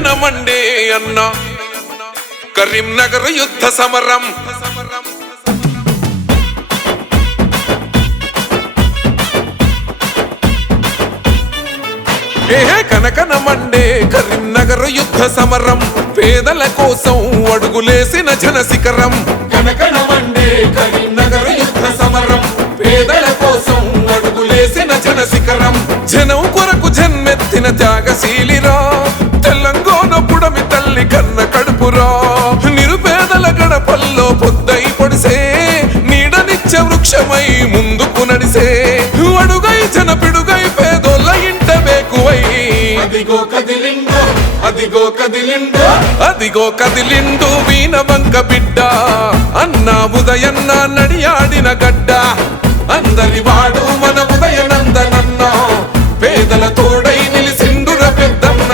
కనకనమండే అన్న కరీంనగర్ యుద్ధ సమరం కనకనమండే కరీంనగర్ యుద్ధ సమరం పేదల కోసం అడుగులేసిన జనశిఖరం కనకనమండే కరీంనగర్ యుద్ధ సమరం పేదల కోసం అడుగులేసిన జనశిఖరం జనం కొరకు జన్మెత్తిన త్యాగశీలిరా తెలంగాణ పుడమి తల్లి కన్న కడుపురా నిరుపేదల గడపల్లో పొద్దై పొడిసే నీడనిచ్చ వృక్షమై ముందుకు నడిసే అడుగై జన పిడుగై పేదోళ్ళ ఇంట బేకువై అదిగో కదిలిండు అదిగో కదిలిండు అదిగో కదిలిండు వీణ వంక బిడ్డ అన్న ఉదయన్న నడియాడిన గడ్డ అందరి వాడు మన ఉదయనందనన్న పేదల తోడై నిలిసిండుర పెద్దన్న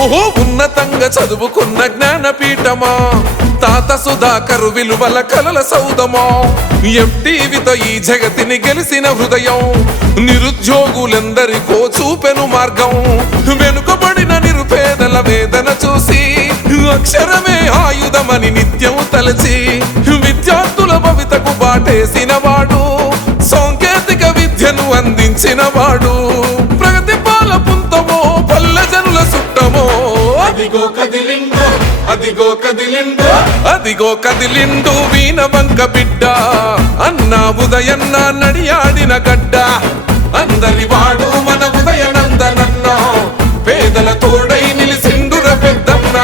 ఓహో ఉన్నతంగా చదువుకున్న జ్ఞానపీఠమా తాత సుధాకరు విలువల కలల సౌదమా ఎఫ్టీవీతో ఈ జగతిని గెలిసిన హృదయం నిరుద్యోగులందరికో చూపెను మార్గం వెనుకబడిన నిరుపేదల వేదన చూసి అక్షరమే ఆయుధమని నిత్యం తలచి విద్యార్థుల భవితకు బాటేసిన వాడు సాంకేతిక విద్యను అందించిన వాడు ప్రగతి పాల పుంతమో పల్లె జనుల సుట్టమో అదిగో కదిలిండు అదిగో కదిలిండు అదిగో కదిలిండు వీణ వంక బిడ్డ అన్న ఉదయన్న నడియాడిన గడ్డ అందరి వాడు మన ఉదయనందనన్న పేదల తోడై నిలిసిండుర పెద్దన్న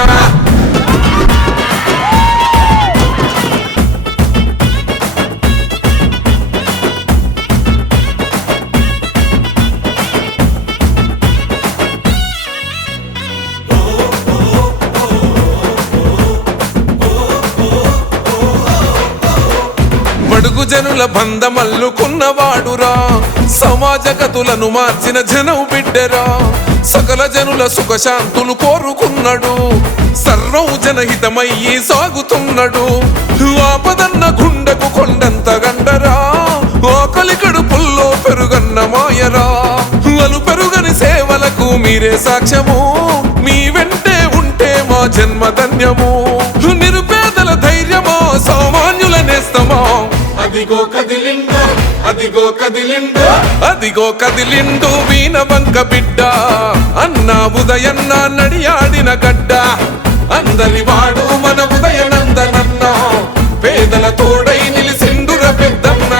బడుగు జనుల బంధమల్లుకున్నవాడురా సమాజ గతులను మార్చిన జనం బిడ్డరా సకల జనుల సుఖశాంతులు కోరుకున్నాడు సర్వం జనహితమయ్యి సాగుతున్నాడు ఆపదన్న గుండెకు కొండంత గండరా ఆకలి కడుపుల్లో పెరుగన్న మాయరా అలు పెరుగని సేవలకు మీరే సాక్ష్యము మీ వెంటే ఉంటే మా జన్మధన్యము నిరుపేదల ధైర్యమా సామాన్యుల నేస్తమా అదిగో కదిలిండు అదిగో కదిలిండు అదిగో కదిలిండు వీణ వంక బిడ్డ అన్న ఉదయన్న నడియాడిన గడ్డ అందరి వాడు మన ఉదయనందనన్న పేదల తోడై నిలిసిండుర పెద్దన్న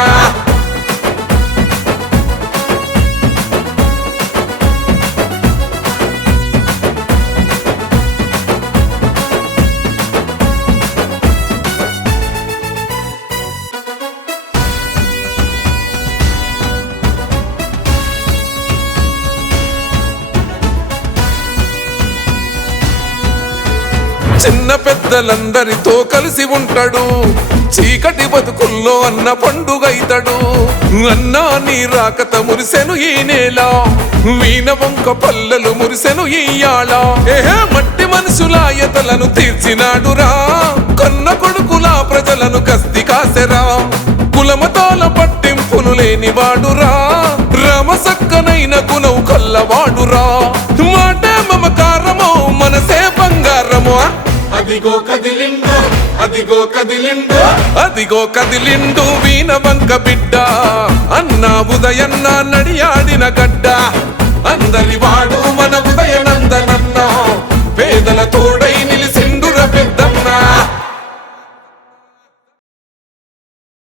చిన్న పెద్దలందరితో కలిసి ఉంటాడు చీకటి బతుకుల్లో అన్న పండుగైతాడు అన్నా నీ రాకత మురిసెను ఈ నేల వీణ వంక పల్లెలు మురిసెను ఈయాళ మట్టి మనుషులాయతలను తీర్చినాడురా కన్న కొడుకులా ప్రజలను కస్తి కాసెరా కులమతాల పట్టింపులు లేని వాడురా రామసక్కనైన గుణవు కల్లవాడురా మాటే మమకారమో మనసే బంగారమో అదిగో కదిలిండు అదిగో కదిలిండు అదిగో కదిలిండు వీణ వంక బిడ్డ అన్న ఉదయన్న నడియాడిన గడ్డ అందరి వాడు